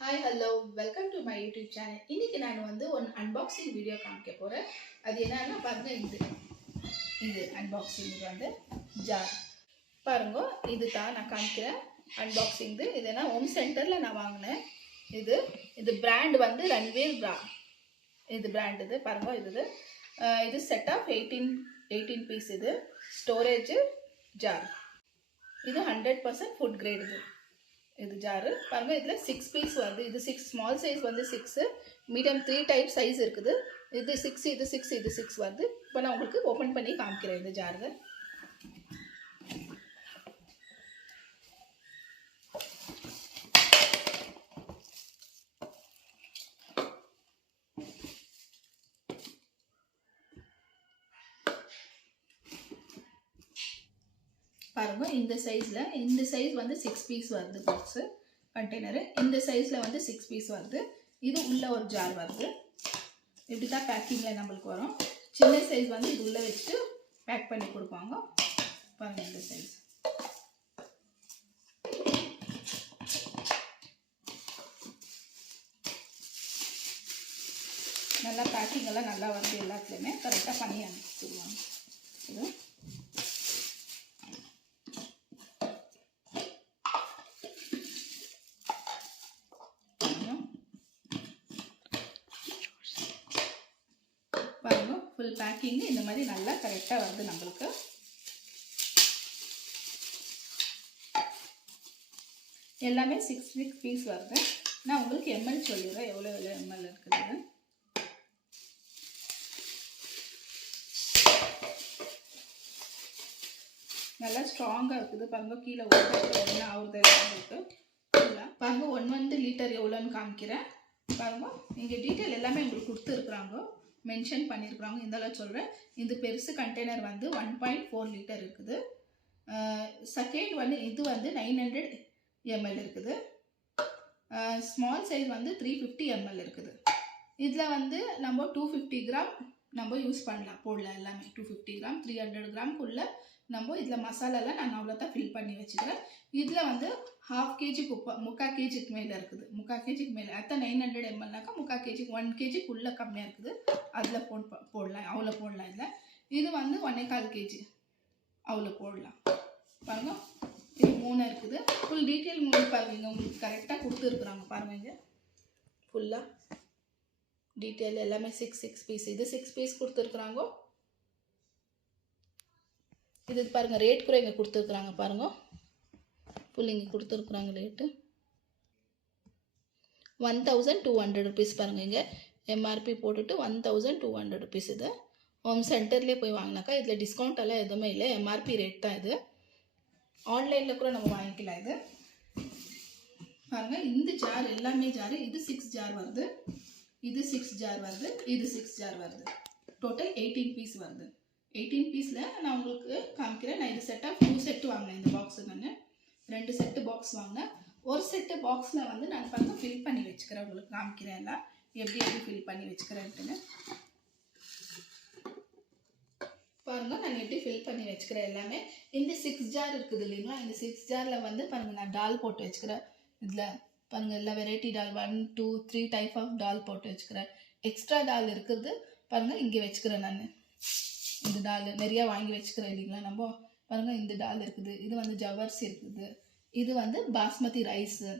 Hi hello welcome to my YouTube channel. இன்னைக்கு நான் வந்து ஒரு அன்பாக்சிங் வீடியோ காமிக்க போகிறேன். அது என்னன்னா பாருங்க, இது அன்பாக்சிங். இது வந்து ஜார் பாருங்க. இது தான் நான் காமிக்கிறேன் அன்பாக்சிங். இது என்ன ஹோம் சென்டரில் நான் வாங்கினேன். இது பிராண்ட் வந்து ரன்வீர் பிரா. இது பிராண்ட். இது பாருங்க. இது செட் ஆஃப் 18 பீஸ். இது ஸ்டோரேஜ் ஜார். இது 100% ஃபுட் கிரேட். இது ஜாரு பாருங்க. இதில் 6 பீஸ் வருது. இது 6 ஸ்மால் சைஸ் வந்து 6, மீடியம் 3 டைப் சைஸ் இருக்குது. இது 6, இது 6, இது 6 வருது. இப்போ நான் உங்களுக்கு ஓப்பன் பண்ணி காமிக்கிறேன் இந்த ஜாரு. பாருங்க, இந்த சைஸ் வந்து 6 பீஸ் வருது. பாக்ஸு கண்டெய்னரு இந்த சைஸில் வந்து 6 பீஸ் வருது. இது உள்ள ஒரு ஜார் வருது. இப்படி தான் பேக்கிங்கில் நம்மளுக்கு வரும். சின்ன சைஸ் வந்து இது உள்ளே வச்சுட்டு பேக் பண்ணி கொடுப்பாங்க. பாருங்க, இந்த சைஸ் நல்லா பேக்கிங் எல்லாம் நல்லா வருது. எல்லாத்துலேயுமே கரெக்டாக பண்ணி அனுப்பிச்சுடுவாங்க. இது பாருங்க, ஃபுல் பேக்கிங் இந்த மாதிரி நல்லா கரெக்டாக வருது நம்மளுக்கு. எல்லாமே 6 பீஸ் வருது. நான் உங்களுக்கு எம்எல் சொல்லிடுறேன், எவ்வளோ எம்எல் இருக்குது. நல்லா ஸ்ட்ராங்காக இருக்குது. பாருங்க, கீழே என்ன ஆகுறது எல்லாம் இருக்குது. பாருங்க, 1 லிட்டர் எவ்வளோன்னு காமிக்கிறேன். பாருங்க, இங்கே டீட்டெயில் எல்லாமே உங்களுக்கு கொடுத்துருக்குறாங்க, மென்ஷன் பண்ணியிருக்கிறாங்க. இதெல்லாம் சொல்கிறேன். இந்த பெருசு கண்டெய்னர் வந்து 1.4 லிட்டர் இருக்குது. செகண்ட் வந்து இது வந்து 900 ml இருக்குது. ஸ்மால் சைஸ் வந்து 350 ml இருக்குது. இதில் வந்து நம்ம 250 கிராம் நம்ம யூஸ் பண்ணலாம், போடலாம். எல்லாமே 250 கிராம் 300 கிராம்க்குள்ளே நம்ம இதில் மசாலாலாம் நான் அவ்வளோதான் ஃபில் பண்ணி வச்சுக்கிறேன். இதில் வந்து 1/2 kg குப்பை, 3/4 kgக்கு மேலே இருக்குது. 3/4 kgக்கு மேலே அதான் 900 mlனாக்கா 3/4 kg, 1 kgக்குள்ளே கம்மியாக இருக்குது. அதில் போடலாம், அவ்வளோ போடலாம். இது வந்து 1.25 kg அவ்வளோ போடலாம். பாருங்க, இது 3 இருக்குது. ஃபுல் டீட்டெயில் உங்களுக்கு பாருங்க, உங்களுக்கு கரெக்டாக கொடுத்துருக்குறாங்க. பாருங்க, இங்கே ஃபுல்லாக டீட்டெயில் எல்லாமே 6 பீஸ். இது 6 பீஸ் கொடுத்துருக்குறாங்க. இது பாருங்கள், ரேட் கூட இங்கே கொடுத்துருக்குறாங்க. பாருங்கள், ஃபுல் இங்கே கொடுத்துருக்குறாங்க ரேட்டு 1200 ருபீஸ். பாருங்கள், இங்கே எம்ஆர்பி போட்டுட்டு 1200 ருபீஸ். இது ஹோம் சென்டர்லேயே போய் வாங்கினாக்கா இதில் டிஸ்கவுண்ட் எல்லாம் எதுவுமே இல்லை, எம்ஆர்பி ரேட் தான். இது ஆன்லைனில் கூட நம்ம வாங்கிக்கலாம். இது பாருங்கள், இந்த ஜார் எல்லாமே ஜாரு. இது 6 ஜார் வருது, இது 6 ஜார் வருது, இது 6 ஜார் வருது. டோட்டல் 18 பீஸ் வருது. 18 பீஸில் நான் உங்களுக்கு காமிக்கிறேன். நான் இது செட்டாக 2 செட்டு வாங்கினேன். இந்த பாக்ஸு நான் 2 செட்டு பாக்ஸ் வாங்கினேன். ஒரு செட்டு பாக்ஸில் வந்து நான் பாருங்க ஃபில் பண்ணி வச்சுக்கிறேன். உங்களுக்கு காமிக்கிறேன் எல்லாம் எப்படி ஃபில் பண்ணி வச்சுக்கிறேன்ட்டுன்னு. பாருங்கள், நான் எப்படி ஃபில் பண்ணி வச்சுக்கிறேன் எல்லாமே. இந்த 6 ஜார் இருக்குது இல்லைங்களா, இந்த 6 ஜாரில் வந்து பாருங்கள் நான் டால் போட்டு வச்சுக்கிறேன். இதில் பாருங்கள், எல்லா வெரைட்டி டால் 1, 2, 3 டைப் ஆஃப் டால் போட்டு வச்சுக்கிறேன். எக்ஸ்ட்ரா டால் இருக்குது பாருங்கள், இங்கே வச்சுக்கிறேன். நான் இந்த டால் நிறையா வாங்கி வச்சுக்கிறேன் இல்லைங்களா நம்ம. பாருங்கள், இந்த டால் இருக்குது. இது வந்து ஜவர்சி இருக்குது. இது வந்து பாஸ்மதி ரைஸு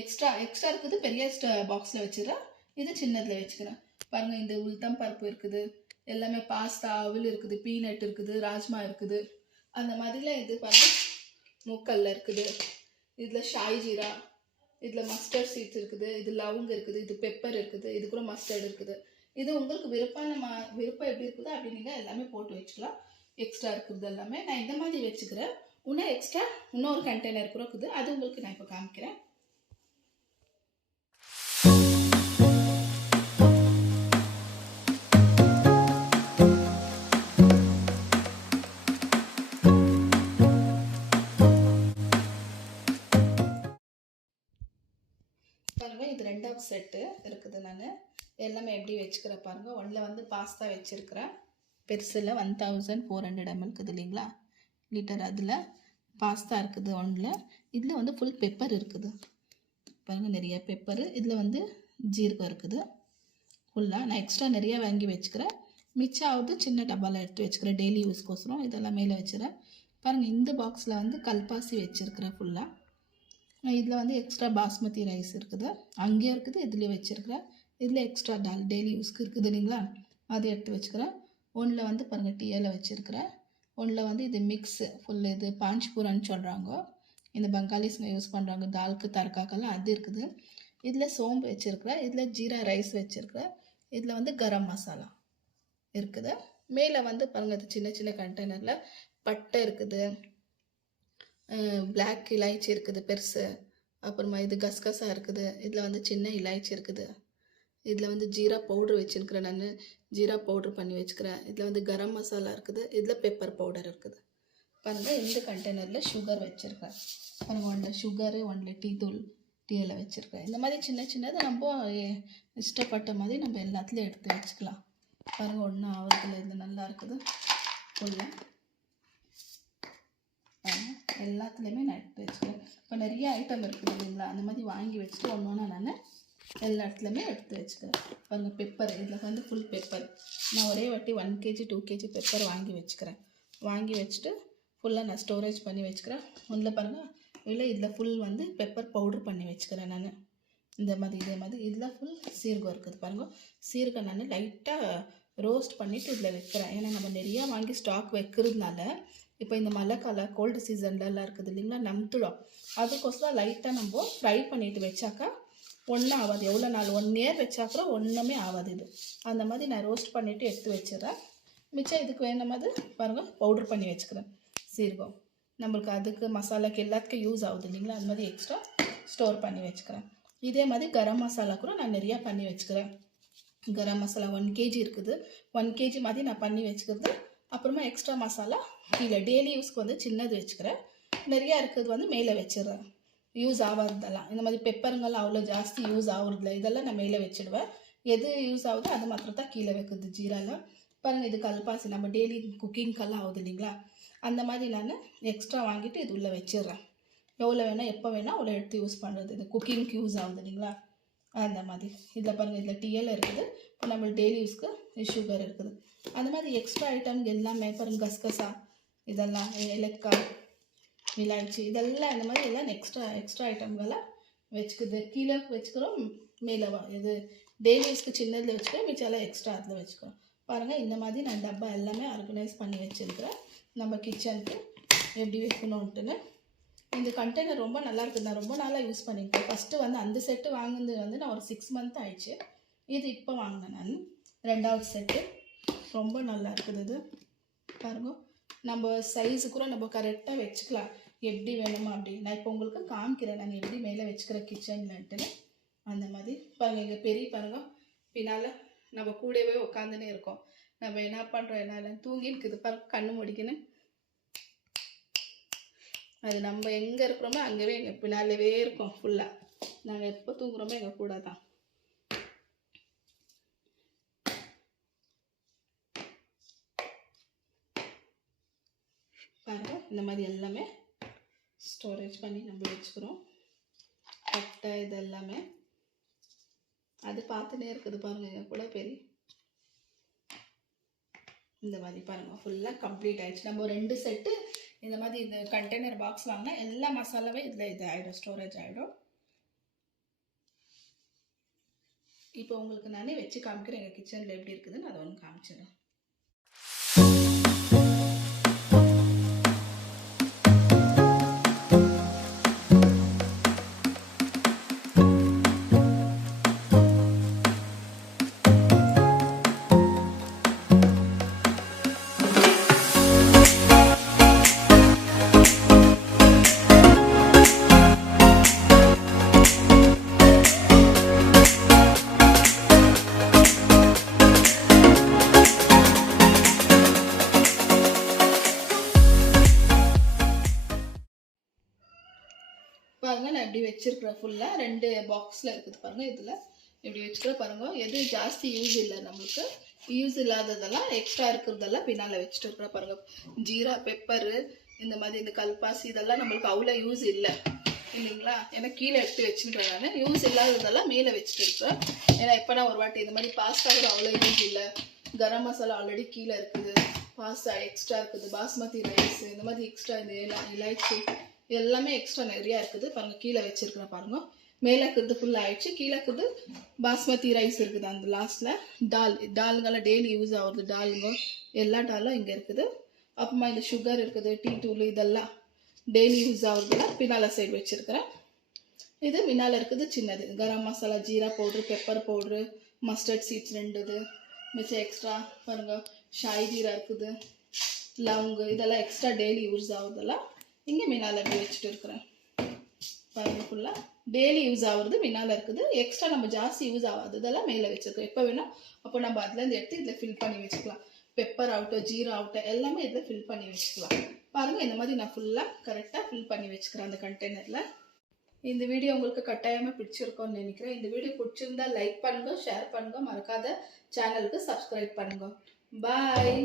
எக்ஸ்ட்ரா இருக்குது. பெரிய பாக்ஸில் வச்சுக்கிறேன். இது சின்னதில் வச்சுக்கிறேன். பாருங்கள், இந்த உளுத்தம் பருப்பு இருக்குது, எல்லாமே பாஸ்தா, அவல் இருக்குது, பீனட் இருக்குது, ராஜ்மா இருக்குது. அந்த மாதிரிலாம் இது பாருங்கள், மூக்கல்ல இருக்குது. இதில் ஷாய் ஜீரா, இதில் மஸ்டர்ட் சீட்ஸ் இருக்குது, இது லவங்க இருக்குது, இது பெப்பர் இருக்குது, இது கூட மஸ்டர்ட் இருக்குது. இது உங்களுக்கு விருப்பம் எப்படி இருக்குதோ அப்படி நீங்கள் எல்லாமே போட்டு வச்சுக்கலாம். எக்ஸ்ட்ரா இருக்கிறது எல்லாமே நான் இந்த மாதிரி வச்சுக்கிறேன். இன்னும் எக்ஸ்ட்ரா இன்னொரு கண்டெய்னர் கூட இருக்குது, அது உங்களுக்கு நான் இப்போ காமிக்கிறேன். பாருங்கள், இது 2வது செட்டு இருக்குது. நான் எல்லாமே எப்படி வச்சுக்கிறேன் பாருங்கள். ஒன்றில் வந்து பாஸ்தா வச்சுருக்கிறேன். பெருசில் 1400 ml இருக்குது இல்லைங்களா லிட்டர். அதில் பாஸ்தா இருக்குது ஒன்றில். இதில் வந்து ஃபுல் பெப்பர் இருக்குது. பாருங்கள் நிறைய பெப்பரு. இதில் வந்து ஜீரகம் இருக்குது ஃபுல்லாக. நான் எக்ஸ்ட்ரா நிறையா வாங்கி வச்சுக்கிறேன். மிச்சம் ஆகுது சின்ன டப்பாவில் எடுத்து வச்சுக்கிறேன் டெய்லி யூஸ்க்கோசரம். இதெல்லாம் மேலே வச்சுக்கிறேன். பாருங்கள் இந்த பாக்ஸில் வந்து கல்பாசி வச்சுருக்கிறேன் ஃபுல்லாக. இதில் வந்து எக்ஸ்ட்ரா பாஸ்மதி ரைஸ் இருக்குது, அங்கேயும் இருக்குது, இதுலேயும் வச்சுருக்கிறேன். இதில் எக்ஸ்ட்ரா டால் டெய்லி யூஸ்க்கு இருக்குது இல்லைங்களா, அது எடுத்து வச்சுக்கிறேன். ஒன்றில் வந்து பாருங்கள் டீயில் வச்சுருக்கிறேன். ஒன்றில் வந்து இது மிக்ஸு ஃபுல், இது பாஞ்ச்பூரான்னு சொல்கிறாங்க, இந்த பங்காளிஸ்ங்க யூஸ் பண்ணுறாங்க தால்க்கு தர்காக்கெல்லாம், அது இருக்குது. இதில் சோம்பு வச்சுருக்கிறேன். இதில் ஜீரா ரைஸ் வச்சுருக்கிறேன். இதில் வந்து கரம் மசாலா இருக்குது. மேலே வந்து பாருங்கள் இது சின்ன சின்ன கண்டெய்னரில் பட்டை இருக்குது, பிளாக் இலாய்ச்சி இருக்குது பெருசு, அப்புறமா இது கஸ்கஸா இருக்குது, இதில் வந்து சின்ன இலாய்ச்சி இருக்குது, இதில் வந்து ஜீரா பவுட்ரு வச்சுருக்கிறேன், நான் ஜீரா பவுட்ரு பண்ணி வச்சுக்கிறேன். இதில் வந்து கரம் மசாலா இருக்குது, இதில் பெப்பர் பவுடர் இருக்குது. பாருங்கள் இந்த கண்டெய்னரில் சுகர் வச்சுருக்கேன். பாருங்கள் ஒன்றில் சுகரு, ஒன்றில் டீ தூள் டீயில் வச்சுருக்கேன். இந்த மாதிரி சின்ன சின்னதை நம்ம இஷ்டப்பட்ட மாதிரி நம்ம எல்லாத்துலேயும் எடுத்து வச்சுக்கலாம். பாருங்கள் ஒன்றும் ஆவறதில்லை, இது நல்லா இருக்குது ஃபுல்லாக. எல்லாத்துலேயுமே நான் எடுத்து வச்சுக்கிறேன். இப்போ நிறைய ஐட்டம் இருக்குது இல்லைங்களா, அந்த மாதிரி வாங்கி வச்சுட்டு ஒன்று ஒன்றா நான் எல்லா இடத்துலையுமே எடுத்து வச்சுக்கிறேன். பாருங்கள் பெப்பர், இதில் வந்து ஃபுல் பெப்பர் நான் ஒரே வாட்டி 1 kg 2 kg பெப்பர் வாங்கி வச்சுக்கிறேன். வாங்கி வச்சுட்டு ஃபுல்லாக நான் ஸ்டோரேஜ் பண்ணி வச்சுக்கிறேன். ஒன்றில் பாருங்கள் இல்லை, இதில் ஃபுல் வந்து பெப்பர் பவுட்ரு பண்ணி வச்சுக்கிறேன் நான். இந்த மாதிரி இதே மாதிரி இதில் ஃபுல் சீரகம் இருக்குது. பாருங்கள் சீரகம் நான் லைட்டாக ரோஸ்ட் பண்ணிவிட்டு இதில் வைக்கிறேன். ஏன்னா நம்ம நிறையா வாங்கி ஸ்டாக் வைக்கிறதுனால இப்போ இந்த மழை காலம் கோல்டு சீசன்லலாம் இருக்குது இல்லைங்களா, நம்புத்துடும். அதுக்கோசரம் லைட்டாக நம்ம ஃப்ரை பண்ணிவிட்டு வச்சாக்கா ஒன்றும் ஆகாது. எவ்வளோ நாள் 1 year வச்சாக்கூட ஒன்றுமே ஆகாது. இது அந்த மாதிரி நான் ரோஸ்ட் பண்ணிவிட்டு எடுத்து வச்சிடறேன். மிச்சம் இதுக்கு வேணும் மாதிரி பாருங்கள் பவுட்ரு பண்ணி வச்சுக்கிறேன். சீரகம் நம்மளுக்கு அதுக்கு மசாலாக்கு எல்லாத்துக்கும் யூஸ் ஆகுது இல்லைங்களா, அது மாதிரி எக்ஸ்ட்ரா ஸ்டோர் பண்ணி வச்சுக்கிறேன். இதே மாதிரி கரம் மசாலா கூட நான் நிறையா பண்ணி வச்சுக்கிறேன். கரம் மசாலா 1 kg இருக்குது, 1 kg மாதிரி நான் பண்ணி வச்சுக்கிறது. அப்புறமா எக்ஸ்ட்ரா மசாலா கீழே டெய்லி யூஸ்க்கு வந்து சின்னது வச்சுக்கிறேன். நிறையா இருக்கிறது வந்து மேலே வச்சிடுறேன். யூஸ் ஆகாததெல்லாம் இந்த மாதிரி பெப்பருங்கெல்லாம் அவ்வளோ ஜாஸ்தி யூஸ் ஆகுறதில்ல, இதெல்லாம் நான் மேலே வச்சுடுவேன். எது யூஸ் ஆகுதோ அது மாத்திரம் தான் கீழே வைக்கிறது. ஜீராலாம் பாருங்கள் இது கல்பாசி நம்ம டெய்லி குக்கிங்கெல்லாம் ஆகுது இல்லைங்களா, அந்த மாதிரி நான் எக்ஸ்ட்ரா வாங்கிட்டு இது உள்ளே வச்சிடுறேன். எவ்வளோ வேணால் எப்போ வேணால் அவ்வளோ எடுத்து யூஸ் பண்ணுறது, இது குக்கிங்க்கு யூஸ் ஆகுது இல்லைங்களா, அந்த மாதிரி. இதில் பாருங்கள் இதில் டீயில் இருக்குது, இப்போ நம்ம டெய்லி யூஸ்க்கு சுகர் இருக்குது. அந்த மாதிரி எக்ஸ்ட்ரா ஐட்டம் எல்லாமே பாருங்கள் கஸ்கஸா, இதெல்லாம் ஏலக்காய், இலாய்ச்சி, இதெல்லாம் இந்த மாதிரி எல்லாம் எக்ஸ்ட்ரா ஐட்டம்கெல்லாம் வச்சுக்குது. கீழே வச்சுக்கிறோம், மேலே இது டெய்லி யூஸ்க்கு சின்னதில் வச்சுக்கிறோம், மிச்சம் எக்ஸ்ட்ரா அதில் வச்சுக்கிறோம். பாருங்கள் இந்த மாதிரி நான் டப்பா எல்லாமே ஆர்கனைஸ் பண்ணி வச்சுருக்கிறேன். நம்ம கிச்சனுக்கு எப்படி வைக்கணுன்ட்டுன்னு. இந்த கண்டெய்னர் ரொம்ப நல்லா இருக்குது, நான் ரொம்ப நாளாக யூஸ் பண்ணியிருக்கேன். ஃபஸ்ட்டு வந்து அந்த செட்டு வாங்கினது வந்து நான் ஒரு 6 month ஆயிடுச்சு. இது இப்போ வாங்கினேன் நான் 2வது செட்டு. ரொம்ப நல்லா இருக்குது இது. பாருங்க நம்ம சைஸு கூட நம்ம கரெக்டாக வச்சுக்கலாம், எப்படி வேணுமா அப்படி. நான் இப்போ உங்களுக்கு காமிக்கிறேன் நான் எப்படி மேலே வச்சுக்கிறேன் கிச்சன்லன்ட்டுன்னு. அந்த மாதிரி பாருங்கள் எங்கள் பெரிய பாருங்கள் பின்னால் நம்ம கூடவே உட்காந்துனே இருக்கோம். நம்ம என்ன பண்ணுறோம் என்னால் தூங்கி இருக்குது பாருங்க, கண்ணு முடிக்கன்னு. அது நம்ம எங்கே இருக்கிறோமோ அங்கேவே எங்கள் பின்னாலவே இருக்கோம் ஃபுல்லாக. நாங்கள் எப்போ தூங்குறோமோ எங்கள் கூட தான். பாருங்கள் இந்த மாதிரி எல்லாமே ஸ்டோரேஜ் பண்ணி நம்ம வச்சுக்கிறோம். பட்டை இது எல்லாமே அது பார்த்துனே இருக்குது பாருங்கள் எங்கள் கூட பெரிய. இந்த மாதிரி பாருங்கள் ஃபுல்லாக கம்ப்ளீட் ஆகிடுச்சு. நம்ம 2 செட்டு இந்த மாதிரி இந்த கண்டெய்னர் பாக்ஸ் வாங்கினா எல்லா மசாலாவே இதில் இது ஆகிடும், ஸ்டோரேஜ் ஆகிடும். இப்போ உங்களுக்கு நானே வச்சு காமிக்கிறேன் எங்கள் கிச்சனில் எப்படி இருக்குதுன்னு, அதை ஒன்று காமிச்சிடுறேன். பாருங்கள் நான் இப்படி வச்சுருக்கிறேன் ஃபுல்லாக 2 பாக்ஸில் இருக்குது பாருங்கள். இதில் இப்படி வச்சுக்கிற பாருங்கள், எது ஜாஸ்தி யூஸ் இல்லை நம்மளுக்கு, யூஸ் இல்லாததெல்லாம் எக்ஸ்ட்ரா இருக்கிறதெல்லாம் பின்னால் வச்சுட்டு இருக்கிற பாருங்கள். ஜீரா பெப்பரு இந்த மாதிரி இந்த கல்பாசி இதெல்லாம் நம்மளுக்கு அவ்வளோ யூஸ் இல்லை. இல்லைங்களா. ஏன்னா கீழே எடுத்து வச்சுருக்கேன், நான் யூஸ் இல்லாததெல்லாம் மேலே வச்சுட்டு இருக்கேன். ஏன்னா இப்போ நான் ஒரு வாட்டி இந்த மாதிரி பாஸ்தா கூட அவ்வளோ யூஸ் இல்லை, கரம் மசாலா ஆல்ரெடி கீழே இருக்குது, பாஸ்தா எக்ஸ்ட்ரா இருக்குது, பாஸ்மதி ரைஸ் இந்த மாதிரி எக்ஸ்ட்ரா, இந்த இலாய்ச்சி எல்லாமே எக்ஸ்ட்ரா நிறையா இருக்குது பாருங்கள். கீழே வச்சுருக்கிறேன் பாருங்கள். மேலே இருக்கிறது ஃபுல்லாக ஆயிடுச்சு, கீழே இருக்கிறது பாஸ்மதி ரைஸ் இருக்குது. அந்த லாஸ்ட்டில் டாலுங்கெல்லாம் டெய்லி யூஸ் ஆகுது, டாலுங்க எல்லா டாலும் இங்கே இருக்குது. அப்புறமா இந்த சுகர் இருக்குது, டீ தூள் இதெல்லாம் டெய்லி யூஸ் ஆகுறதுல பின்னால் சைடு வச்சுருக்கிறேன். இது மின்னால் இருக்குது சின்னது, கரம் மசாலா, ஜீரா powder, pepper powder, mustard seeds 2 இது மிச்சம் எக்ஸ்ட்ரா பாருங்கள். ஷாய் ஜீரா இருக்குது, லவங்கு இதெல்லாம் எக்ஸ்ட்ரா டெய்லி யூஸ் ஆகுறதெல்லாம் இங்கே மின்னால் அப்படி வச்சுட்டு இருக்கிறேன் பாருங்கள். ஃபுல்லாக டெய்லி யூஸ் ஆகுறது மின்னால் இருக்குது, எக்ஸ்ட்ரா நம்ம ஜாஸ்தி யூஸ் ஆகாது இதெல்லாம் மேலே வச்சுருக்கோம். எப்போ வேணால் அப்போ நம்ம அதுலேருந்து எடுத்து இதில் ஃபில் பண்ணி வச்சுக்கலாம். பெப்பர் ஆகட்டும், ஜீரா ஆகட்டும் எல்லாமே இதில் ஃபில் பண்ணி வச்சுக்கலாம். பாருங்கள் இந்த மாதிரி நான் ஃபுல்லாக கரெக்டாக ஃபில் பண்ணி வச்சுக்கிறேன் அந்த கண்டெய்னரில். இந்த வீடியோ உங்களுக்கு கட்டாயமாக பிடிச்சிருக்கோன்னு நினைக்கிறேன். இந்த வீடியோ பிடிச்சிருந்தா லைக் பண்ணுங்கள், ஷேர் பண்ணுங்கள், மறக்காத சேனலுக்கு சப்ஸ்கிரைப் பண்ணுங்கள். பாய்.